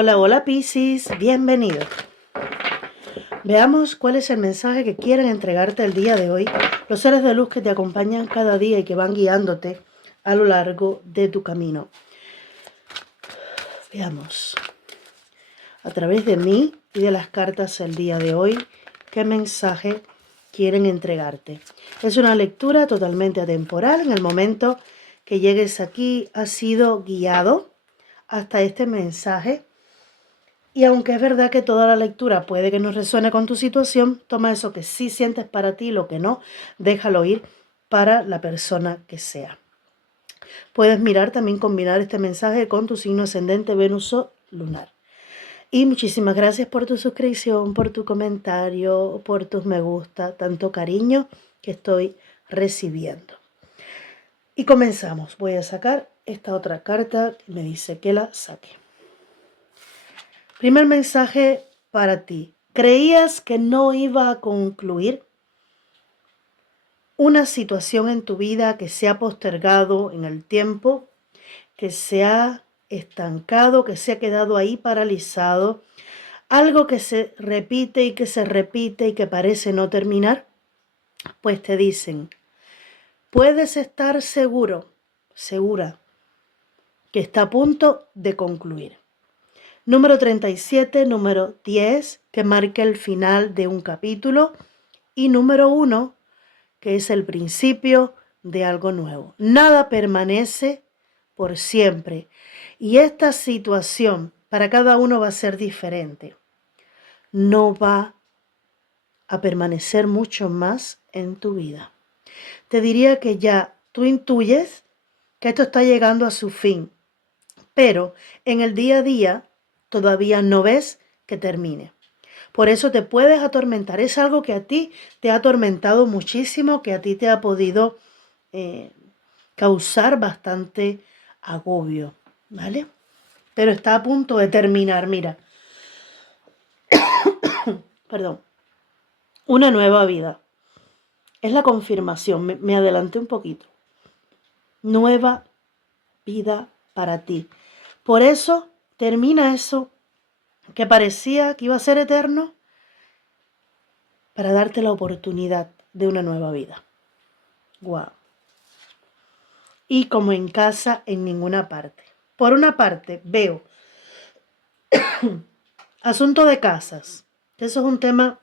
Hola, hola Piscis, bienvenido. Veamos cuál es el mensaje que quieren entregarte el día de hoy los seres de luz que te acompañan cada día y que van guiándote a lo largo de tu camino. Veamos a través de mí y de las cartas el día de hoy qué mensaje quieren entregarte. Es una lectura totalmente atemporal. En el momento que llegues aquí has sido guiado hasta este mensaje. Y aunque es verdad que toda la lectura puede que no resuene con tu situación, toma eso que sí sientes para ti, lo que no, déjalo ir para la persona que sea. Puedes mirar también combinar este mensaje con tu signo ascendente, Venus o lunar. Y muchísimas gracias por tu suscripción, por tu comentario, por tus me gusta, tanto cariño que estoy recibiendo. Y comenzamos. Voy a sacar esta otra carta que me dice que la saque. Primer mensaje para ti. ¿Creías que no iba a concluir una situación en tu vida que se ha postergado en el tiempo, que se ha estancado, que se ha quedado ahí paralizado? Algo que se repite y que se repite y que parece no terminar. Pues te dicen, puedes estar seguro, segura, que está a punto de concluir. Número 37, número 10, que marca el final de un capítulo. Y número 1, que es el principio de algo nuevo. Nada permanece por siempre. Y esta situación para cada uno va a ser diferente. No va a permanecer mucho más en tu vida. Te diría que ya tú intuyes que esto está llegando a su fin, pero en el día a día todavía no ves que termine. Por eso te puedes atormentar. Es algo que a ti te ha atormentado muchísimo, que a ti te ha podido causar bastante agobio, ¿vale? Pero está a punto de terminar, mira. Perdón. Una nueva vida. Es la confirmación. Me adelanté un poquito. Nueva vida para ti. Por eso termina eso que parecía que iba a ser eterno, para darte la oportunidad de una nueva vida. Wow. Y como en casa, en ninguna parte. Por una parte, veo asunto de casas. Eso es un tema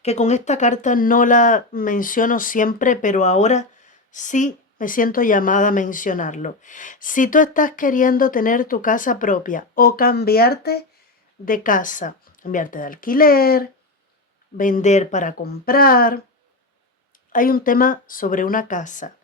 que con esta carta no la menciono siempre, pero ahora sí me siento llamada a mencionarlo. Si tú estás queriendo tener tu casa propia o cambiarte de casa, cambiarte de alquiler, vender para comprar, hay un tema sobre una casa.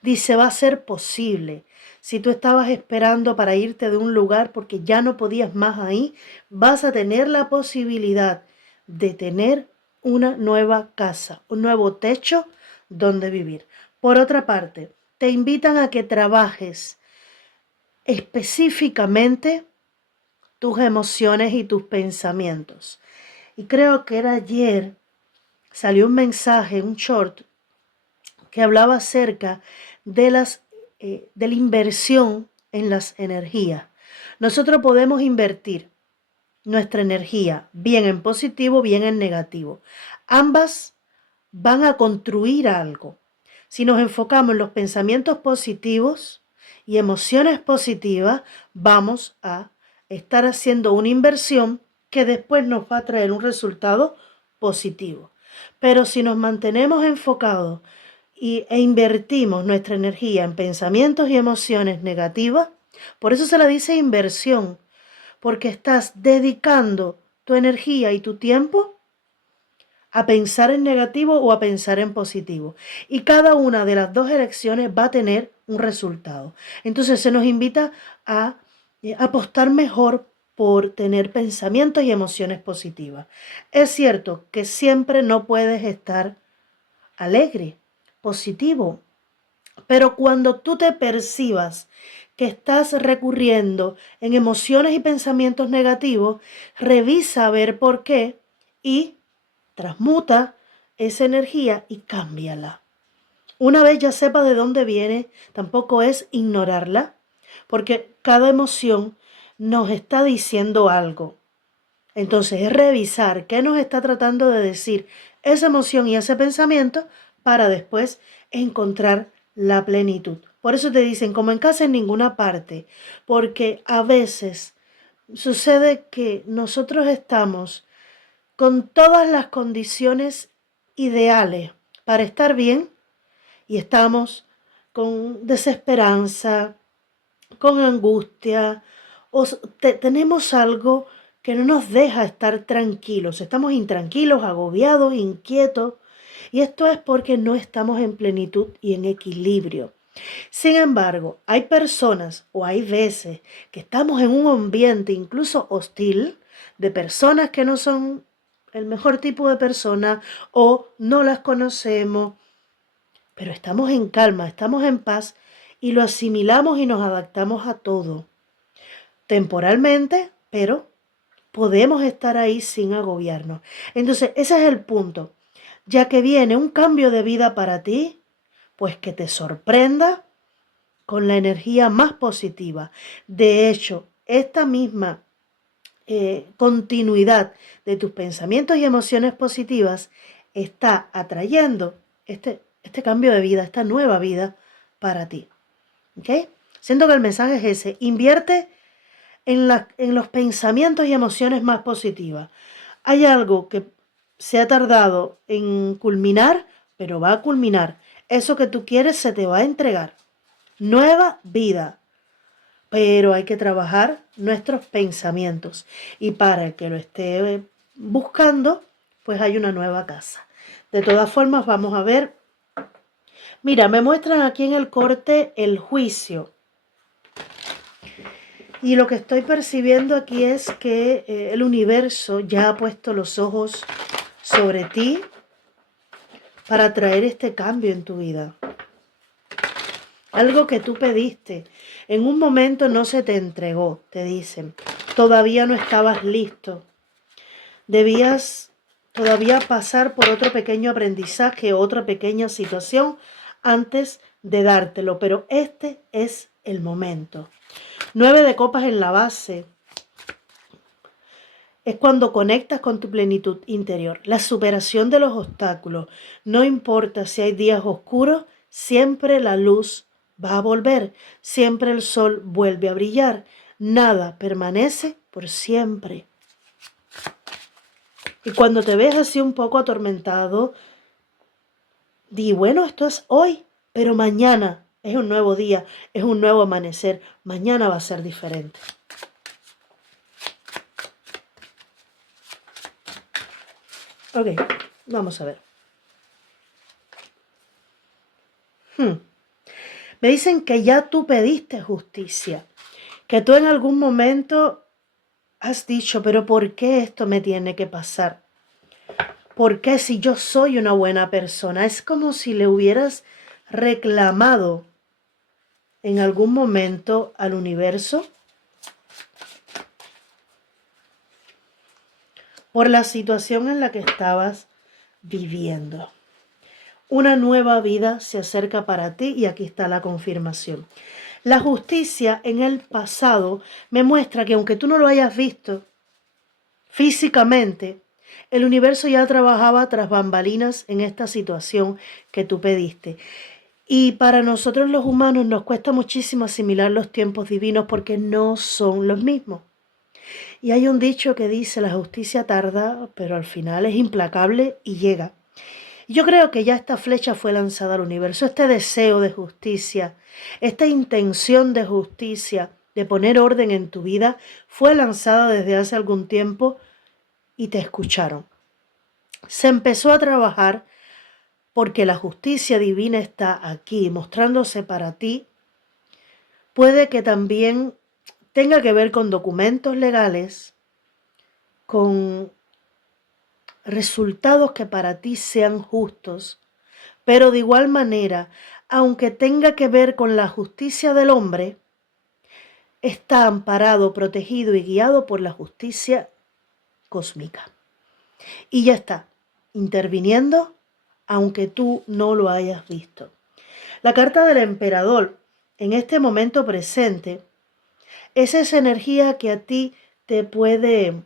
Dice, va a ser posible. Si tú estabas esperando para irte de un lugar porque ya no podías más ahí, vas a tener la posibilidad de tener una nueva casa, un nuevo techo donde vivir. Por otra parte, te invitan a que trabajes específicamente tus emociones y tus pensamientos. Y creo que era ayer, salió un mensaje, un short, que hablaba acerca de de la inversión en las energías. Nosotros podemos invertir nuestra energía, bien en positivo, bien en negativo. Ambas van a construir algo. Si nos enfocamos en los pensamientos positivos y emociones positivas, vamos a estar haciendo una inversión que después nos va a traer un resultado positivo. Pero si nos mantenemos enfocados e invertimos nuestra energía en pensamientos y emociones negativas, por eso se la dice inversión, porque estás dedicando tu energía y tu tiempo a pensar en negativo o a pensar en positivo. Y cada una de las dos elecciones va a tener un resultado. Entonces se nos invita a apostar mejor por tener pensamientos y emociones positivas. Es cierto que siempre no puedes estar alegre, positivo, pero cuando tú te percibas que estás recurriendo en emociones y pensamientos negativos, revisa a ver por qué y transmuta esa energía y cámbiala. Una vez ya sepa de dónde viene, tampoco es ignorarla, porque cada emoción nos está diciendo algo. Entonces es revisar qué nos está tratando de decir esa emoción y ese pensamiento para después encontrar la plenitud. Por eso te dicen, como en casa en ninguna parte, porque a veces sucede que nosotros estamos con todas las condiciones ideales para estar bien y estamos con desesperanza, con angustia, o tenemos algo que no nos deja estar tranquilos. Estamos intranquilos, agobiados, inquietos, y esto es porque no estamos en plenitud y en equilibrio. Sin embargo, hay personas o hay veces que estamos en un ambiente incluso hostil de personas que no son el mejor tipo de persona o no las conocemos, pero estamos en calma, estamos en paz y lo asimilamos y nos adaptamos a todo. Temporalmente, pero podemos estar ahí sin agobiarnos. Entonces, ese es el punto. Ya que viene un cambio de vida para ti, pues que te sorprenda con la energía más positiva. De hecho, esta misma continuidad de tus pensamientos y emociones positivas está atrayendo este cambio de vida, esta nueva vida para ti. ¿Ok? Siento que el mensaje es ese. Invierte en los pensamientos y emociones más positivas. Hay algo que se ha tardado en culminar, pero va a culminar. Eso que tú quieres se te va a entregar. Nueva vida. Pero hay que trabajar nuestros pensamientos. Y para el que lo esté buscando, pues hay una nueva casa. De todas formas, vamos a ver. Mira, me muestran aquí en el corte el juicio. Y lo que estoy percibiendo aquí es que el universo ya ha puesto los ojos sobre ti para traer este cambio en tu vida. Algo que tú pediste, en un momento no se te entregó, te dicen. Todavía no estabas listo. Debías todavía pasar por otro pequeño aprendizaje, otra pequeña situación antes de dártelo, pero este es el momento. 9 de copas en la base. Es cuando conectas con tu plenitud interior, la superación de los obstáculos. No importa si hay días oscuros, siempre la luz va a volver, siempre el sol vuelve a brillar. Nada permanece por siempre. Y cuando te ves así un poco atormentado, di, bueno, esto es hoy, pero mañana es un nuevo día, es un nuevo amanecer. Mañana va a ser diferente. Ok, vamos a ver. Me dicen que ya tú pediste justicia, que tú en algún momento has dicho, pero ¿por qué esto me tiene que pasar? ¿Por qué si yo soy una buena persona? Es como si le hubieras reclamado en algún momento al universo por la situación en la que estabas viviendo. Una nueva vida se acerca para ti y aquí está la confirmación. La justicia en el pasado me muestra que aunque tú no lo hayas visto físicamente, el universo ya trabajaba tras bambalinas en esta situación que tú pediste. Y para nosotros los humanos nos cuesta muchísimo asimilar los tiempos divinos porque no son los mismos. Y hay un dicho que dice, la justicia tarda, pero al final es implacable y llega. Yo creo que ya esta flecha fue lanzada al universo, este deseo de justicia, esta intención de justicia, de poner orden en tu vida, fue lanzada desde hace algún tiempo y te escucharon. Se empezó a trabajar porque la justicia divina está aquí, mostrándose para ti. Puede que también tenga que ver con documentos legales, con resultados que para ti sean justos, pero de igual manera, aunque tenga que ver con la justicia del hombre, está amparado, protegido y guiado por la justicia cósmica. Y ya está, interviniendo, aunque tú no lo hayas visto. La carta del emperador, en este momento presente, Es esa energía que a ti te puede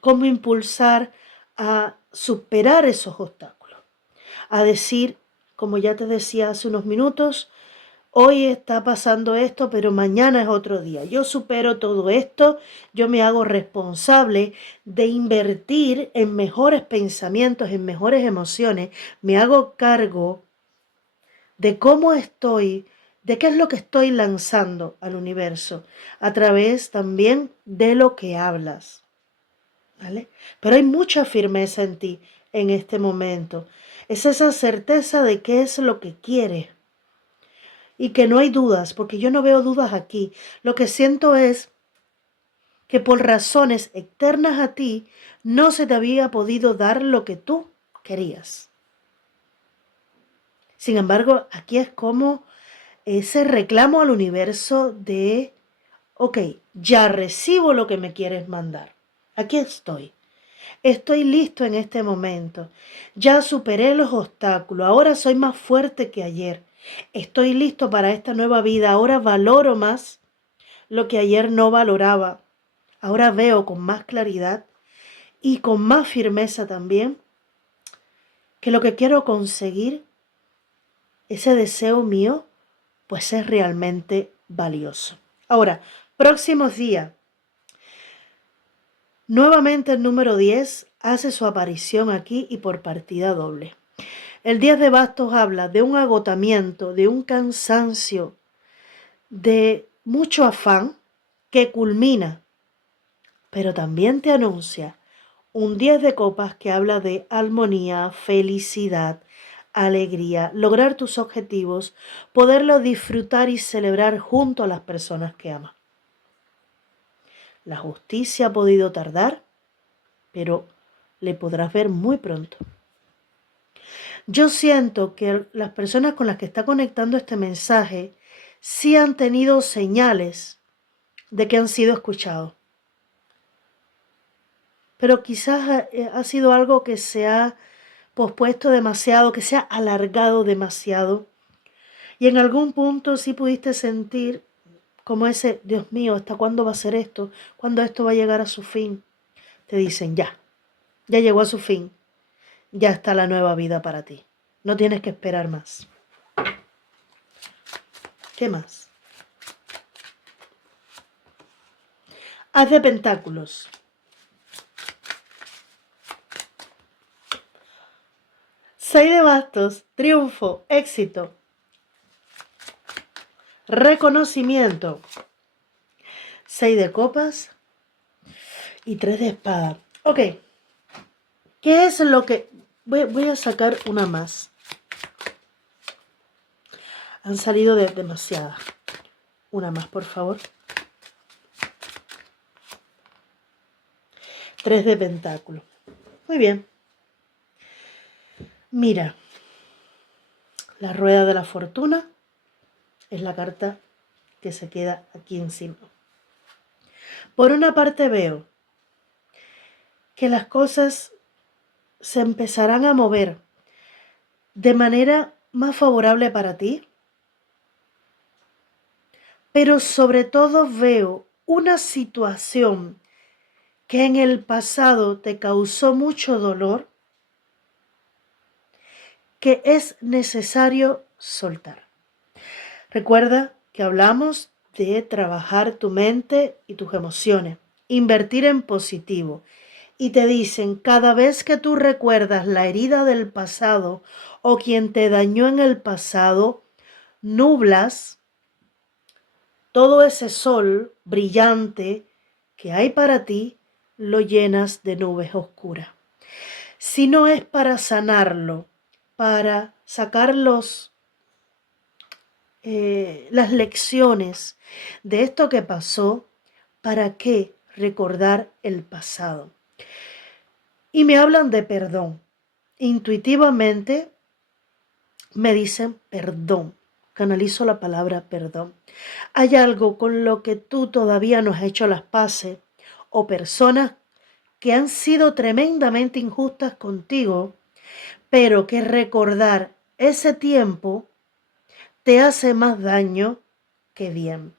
como impulsar a superar esos obstáculos, a decir, como ya te decía hace unos minutos, hoy está pasando esto, pero mañana es otro día. Yo supero todo esto, yo me hago responsable de invertir en mejores pensamientos, en mejores emociones, me hago cargo de cómo estoy, de qué es lo que estoy lanzando al universo, a través también de lo que hablas, ¿vale? Pero hay mucha firmeza en ti en este momento. Es esa certeza de qué es lo que quieres y que no hay dudas, porque yo no veo dudas aquí. Lo que siento es que por razones externas a ti no se te había podido dar lo que tú querías. Sin embargo, aquí es como ese reclamo al universo de, ok, ya recibo lo que me quieres mandar. Aquí estoy. Estoy listo en este momento. Ya superé los obstáculos. Ahora soy más fuerte que ayer. Estoy listo para esta nueva vida. Ahora valoro más lo que ayer no valoraba. Ahora veo con más claridad y con más firmeza también que lo que quiero conseguir, ese deseo mío, pues es realmente valioso. Ahora, próximos días. Nuevamente el número 10 hace su aparición aquí y por partida doble. El 10 de bastos habla de un agotamiento, de un cansancio, de mucho afán que culmina, pero también te anuncia un 10 de copas que habla de armonía, felicidad, alegría, lograr tus objetivos, poderlo disfrutar y celebrar junto a las personas que amas. La justicia ha podido tardar, pero le podrás ver muy pronto. Yo siento que las personas con las que está conectando este mensaje sí han tenido señales de que han sido escuchados. Pero quizás ha sido algo que se ha pospuesto demasiado, que se ha alargado demasiado. Y en algún punto sí pudiste sentir como ese, Dios mío, ¿hasta cuándo va a ser esto? ¿Cuándo esto va a llegar a su fin? Te dicen, ya llegó a su fin, ya está la nueva vida para ti. No tienes que esperar más. ¿Qué más? Haz de pentáculos. Seis de bastos, triunfo, éxito, reconocimiento. 6 de copas y 3 de espada. Ok, ¿qué es lo que...? Voy a sacar una más. Han salido demasiadas. Una más, por favor. 3 de pentáculo. Muy bien. Mira, la rueda de la fortuna es la carta que se queda aquí encima. Por una parte veo que las cosas se empezarán a mover de manera más favorable para ti, pero sobre todo veo una situación que en el pasado te causó mucho dolor, que es necesario soltar. Recuerda que hablamos de trabajar tu mente y tus emociones, invertir en positivo. Y te dicen, cada vez que tú recuerdas la herida del pasado o quien te dañó en el pasado, nublas todo ese sol brillante que hay para ti, lo llenas de nubes oscuras. Si no es para sanarlo, para sacar las lecciones de esto que pasó, ¿para qué recordar el pasado? Y me hablan de perdón. Intuitivamente me dicen perdón. Canalizo la palabra perdón. Hay algo con lo que tú todavía no has hecho las paces o personas que han sido tremendamente injustas contigo, pero que recordar ese tiempo te hace más daño que bien.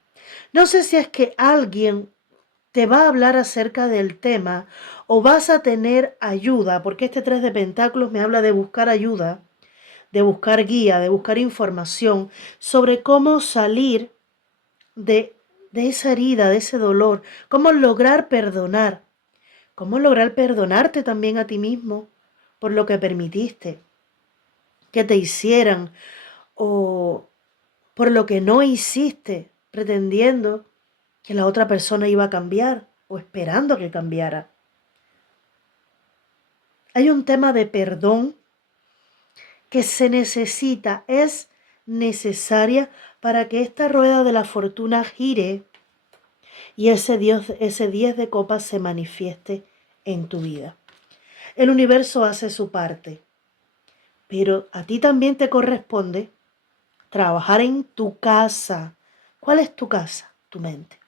No sé si es que alguien te va a hablar acerca del tema o vas a tener ayuda, porque este 3 de Pentáculos me habla de buscar ayuda, de buscar guía, de buscar información sobre cómo salir de esa herida, de ese dolor, cómo lograr perdonar, cómo lograr perdonarte también a ti mismo por lo que permitiste que te hicieran o por lo que no hiciste, pretendiendo que la otra persona iba a cambiar o esperando que cambiara. Hay un tema de perdón que se necesita, es necesaria para que esta rueda de la fortuna gire y ese 10 de copas se manifieste en tu vida. El universo hace su parte, pero a ti también te corresponde trabajar en tu casa. ¿Cuál es tu casa? Tu mente.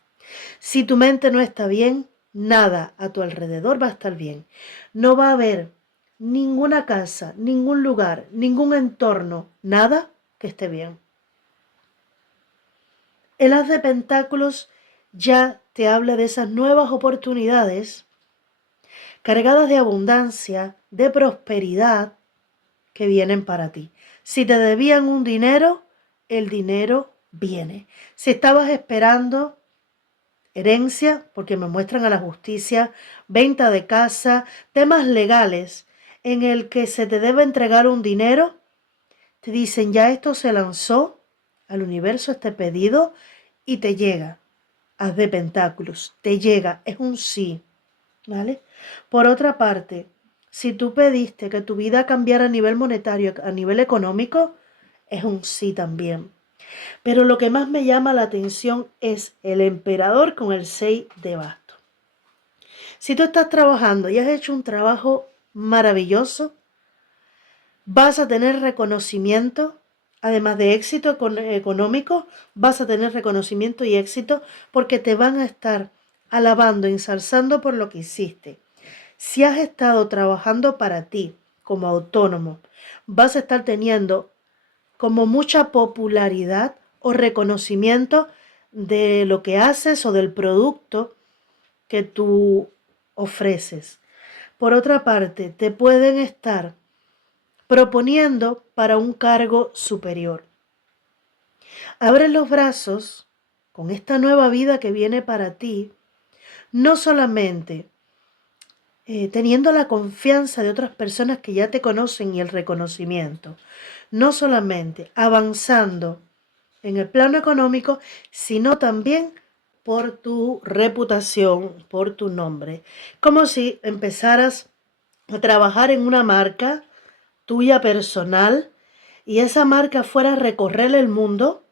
Si tu mente no está bien, nada a tu alrededor va a estar bien. No va a haber ninguna casa, ningún lugar, ningún entorno, nada que esté bien. El As de Pentáculos ya te habla de esas nuevas oportunidades cargadas de abundancia, de prosperidad que vienen para ti. Si te debían un dinero, el dinero viene. Si estabas esperando herencia, porque me muestran a la justicia, venta de casa, temas legales en el que se te debe entregar un dinero, te dicen ya esto se lanzó al universo este pedido y te llega. As de Pentáculos, te llega, es un sí, ¿vale? Por otra parte, si tú pediste que tu vida cambiara a nivel monetario, a nivel económico, es un sí también. Pero lo que más me llama la atención es el emperador con el 6 de bastos. Si tú estás trabajando y has hecho un trabajo maravilloso, vas a tener reconocimiento, además de éxito económico, vas a tener reconocimiento y éxito porque te van a estar alabando, ensalzando por lo que hiciste. Si has estado trabajando para ti como autónomo, vas a estar teniendo como mucha popularidad o reconocimiento de lo que haces o del producto que tú ofreces. Por otra parte, te pueden estar proponiendo para un cargo superior. Abres los brazos con esta nueva vida que viene para ti, no solamente teniendo la confianza de otras personas que ya te conocen y el reconocimiento, no solamente avanzando en el plano económico, sino también por tu reputación, por tu nombre. Como si empezaras a trabajar en una marca tuya personal y esa marca fuera a recorrer el mundo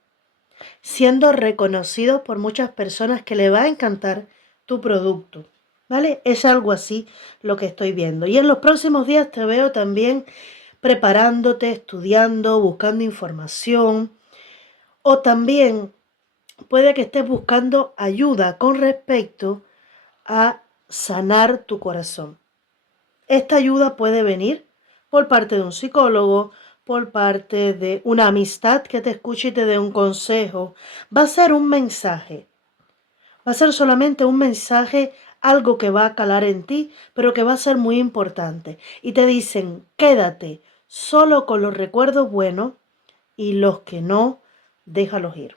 siendo reconocido por muchas personas que le va a encantar tu producto. ¿Vale? Es algo así lo que estoy viendo. Y en los próximos días te veo también preparándote, estudiando, buscando información. O también puede que estés buscando ayuda con respecto a sanar tu corazón. Esta ayuda puede venir por parte de un psicólogo, por parte de una amistad que te escuche y te dé un consejo. Va a ser un mensaje. Va a ser solamente un mensaje, algo que va a calar en ti, pero que va a ser muy importante. Y te dicen, quédate solo con los recuerdos buenos y los que no, déjalos ir.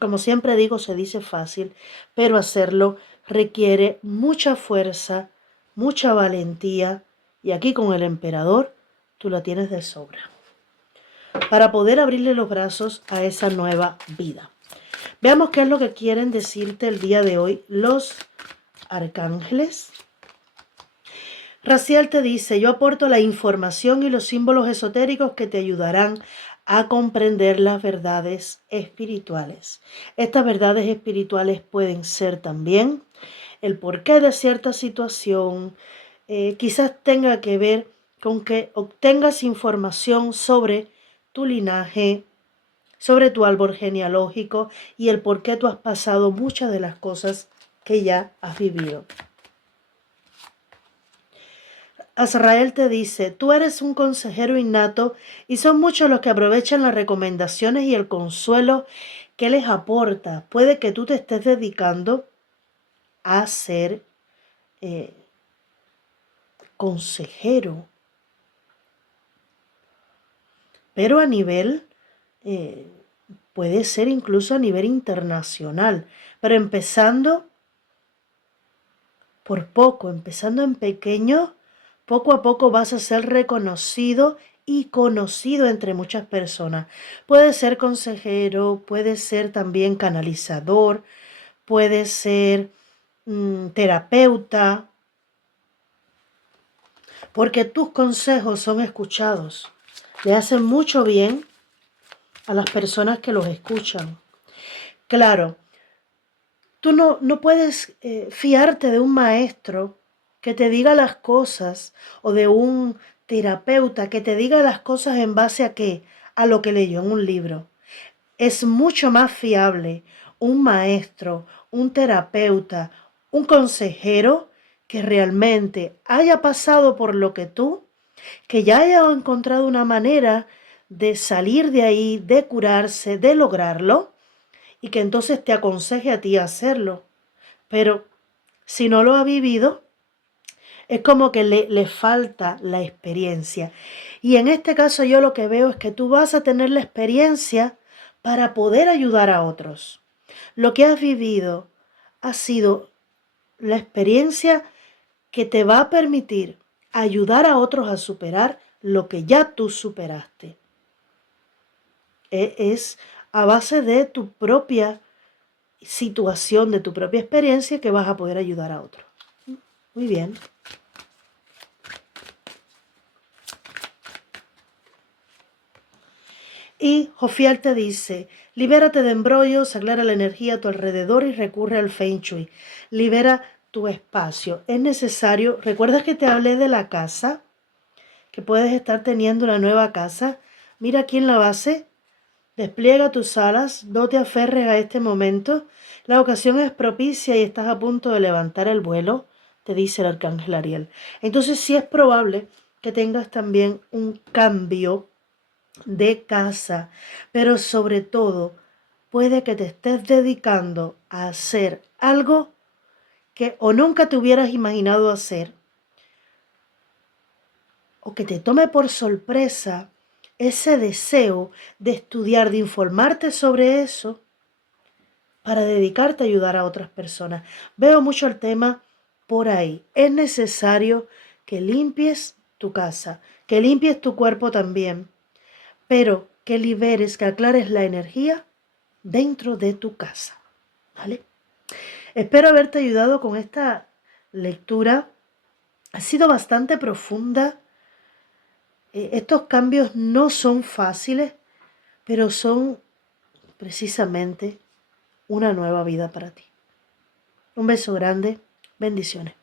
Como siempre digo, se dice fácil, pero hacerlo requiere mucha fuerza, mucha valentía, y aquí con el emperador tú la tienes de sobra, para poder abrirle los brazos a esa nueva vida. Veamos qué es lo que quieren decirte el día de hoy los arcángeles. Raciel te dice, yo aporto la información y los símbolos esotéricos que te ayudarán a comprender las verdades espirituales. Estas verdades espirituales pueden ser también el porqué de cierta situación, quizás tenga que ver con que obtengas información sobre tu linaje, sobre tu árbol genealógico y el por qué tú has pasado muchas de las cosas que ya has vivido. Azrael te dice, tú eres un consejero innato y son muchos los que aprovechan las recomendaciones y el consuelo ¿Qué les aporta? Puede que tú te estés dedicando a ser consejero, pero a nivel, eh, puede ser incluso a nivel internacional, pero empezando por poco, empezando en pequeño, poco a poco vas a ser reconocido y conocido entre muchas personas. Puede ser consejero, puede ser también canalizador, puede ser terapeuta, porque tus consejos son escuchados. Le hacen mucho bien a las personas que los escuchan. Claro, tú no puedes fiarte de un maestro que te diga las cosas o de un terapeuta que te diga las cosas en base a qué, a lo que leyó en un libro. Es mucho más fiable un maestro, un terapeuta, un consejero que realmente haya pasado por lo que tú, que ya haya encontrado una manera de salir de ahí, de curarse, de lograrlo, y que entonces te aconseje a ti hacerlo. Pero si no lo ha vivido, es como que le falta la experiencia. Y en este caso yo lo que veo es que tú vas a tener la experiencia para poder ayudar a otros. Lo que has vivido ha sido la experiencia que te va a permitir ayudar a otros a superar lo que ya tú superaste. Es a base de tu propia situación, de tu propia experiencia, que vas a poder ayudar a otros. Muy bien. Y Jofiel te dice, libérate de embrollos, aclara la energía a tu alrededor y recurre al Feng Shui. Libera tu espacio. Es necesario, ¿recuerdas que te hablé de la casa? Que puedes estar teniendo una nueva casa. Mira aquí en la base, despliega tus alas, no te aferres a este momento. La ocasión es propicia y estás a punto de levantar el vuelo, te dice el arcángel Ariel. Entonces sí es probable que tengas también un cambio de casa, pero sobre todo puede que te estés dedicando a hacer algo que o nunca te hubieras imaginado hacer, o que te tome por sorpresa ese deseo de estudiar, de informarte sobre eso, para dedicarte a ayudar a otras personas. Veo mucho el tema por ahí. Es necesario que limpies tu casa, que limpies tu cuerpo también, pero que liberes, que aclares la energía dentro de tu casa, ¿vale? Espero haberte ayudado con esta lectura. Ha sido bastante profunda. Estos cambios no son fáciles, pero son precisamente una nueva vida para ti. Un beso grande, bendiciones.